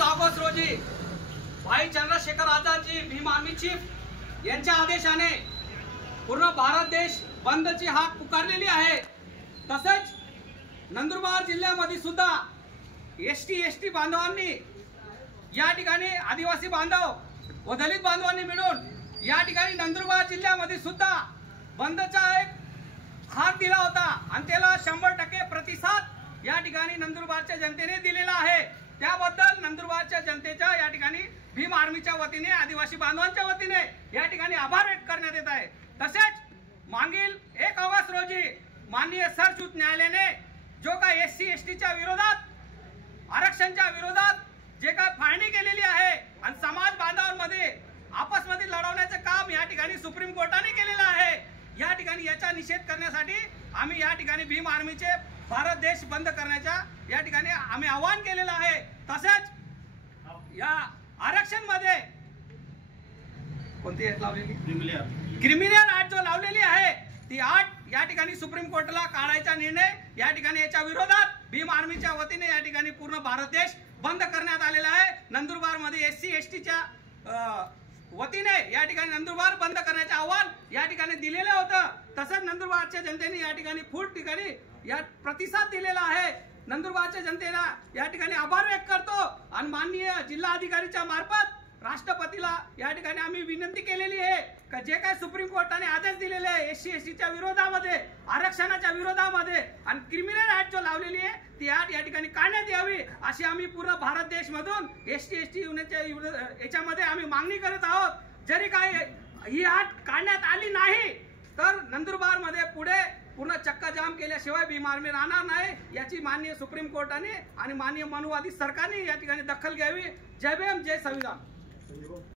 30 August रोजी भाई Chandrashekhar Azadji Bhim army chief यांच्या आदेशाने पूर्ण भारत देश बंदची हाक पुकारलेली आहे। तसेच नंदुरबार जिल्ह्यामध्ये सुद्धा एसटी बांधवांनी या ठिकाणी आदिवासी बांधव व दलित बांधवांनी मिळून या ठिकाणी नंदुरबार जिल्ह्यामध्ये सुद्धा बंदचा एक हाक दिला होता आणि त्याला 100% प्रतिसाद या ठिकाणी नंदुरबारच्या जनतेने दिलेला आहे। त्याबद्दल नंदुरबारच्या जनतेच्या या ठिकाणी भीम आर्मीच्या वतीने आदिवासी बांधवांच्या वतीने या ठिकाणी आभार व्यक्त करण्यात येत आहे। तसेच मागील 1 ऑगस्ट रोजी माननीय सर्वोच्च न्यायालयाने जो काय SC/STच्या विरोधात आरक्षणच्या विरोधात जे काय फाळणी केलेली आहे आणि समाज बांधवांमध्ये आपसमध्ये लढवण्याचं काम या ठिकाणी सुप्रीम कोर्टाने केलेलं आहे। या ठिकाणी याचा निषेध करण्यासाठी आम्ही या ठिकाणी भीम आर्मीचे भारत देश बंद करण्याच्या या ठिकाणी आम्ही आवाहन केलेलं आहे। तसेच या आरक्षण मध्ये कोणती अट लावलेली क्रिमिनल अट जो लावलेली आहे ती अट या ठिकाणी सुप्रीम कोर्टाला काढायचा निर्णय या ठिकाणी याच्या विरोधात भीम आर्मीच्या वतीने या ठिकाणी पूर्ण भारत देश बंद करण्यात आलेला आहे। नंदुरबार मध्ये SC/STच्या वतीने या ठिकाणी नंदुरबार बंद करण्याचे आव्हान या ठिकाणी दिलेलं होतं। तसंच नंदुरबारच्या जनतेने या ठिकाणी फुल ठिकाणी या प्रतिसाद दिलेला आहे। नंदुरबारच्या जनतेला या ठिकाणी आभार व्यक्त करतो आणि माननीय जिल्हाधिकारीच्या मार्फत राष्ट्रपतीला या ठिकाणी आम्ही विनंती केलेली आहे की जे काय सुप्रीम कोर्टाने आदेश दिलेले आहे SC/STच्या विरोधामध्ये आरक्षणाच्या विरोधामध्ये आणि क्रिमिनल ऍक्ट जो लावलेली आहे ती ऍक्ट या ठिकाणी काढण्यात यावी अशी आम्ही पूर्ण भारत देश मधून SC/ST याच्यामध्ये आम्ही मागणी करत आहोत। जरी काय ही ऍक्ट काढण्यात आली नाही तर नंदुरबार मध्ये पुढे पूर्ण चक्का जाम केल्याशिवाय भीम आर्मी राहणार नाही याची माननीय सुप्रीम कोर्टाने आणि माननीय मनुवादी सरकारने या ठिकाणी दखल घ्यावी। जय भीम जय संविधान।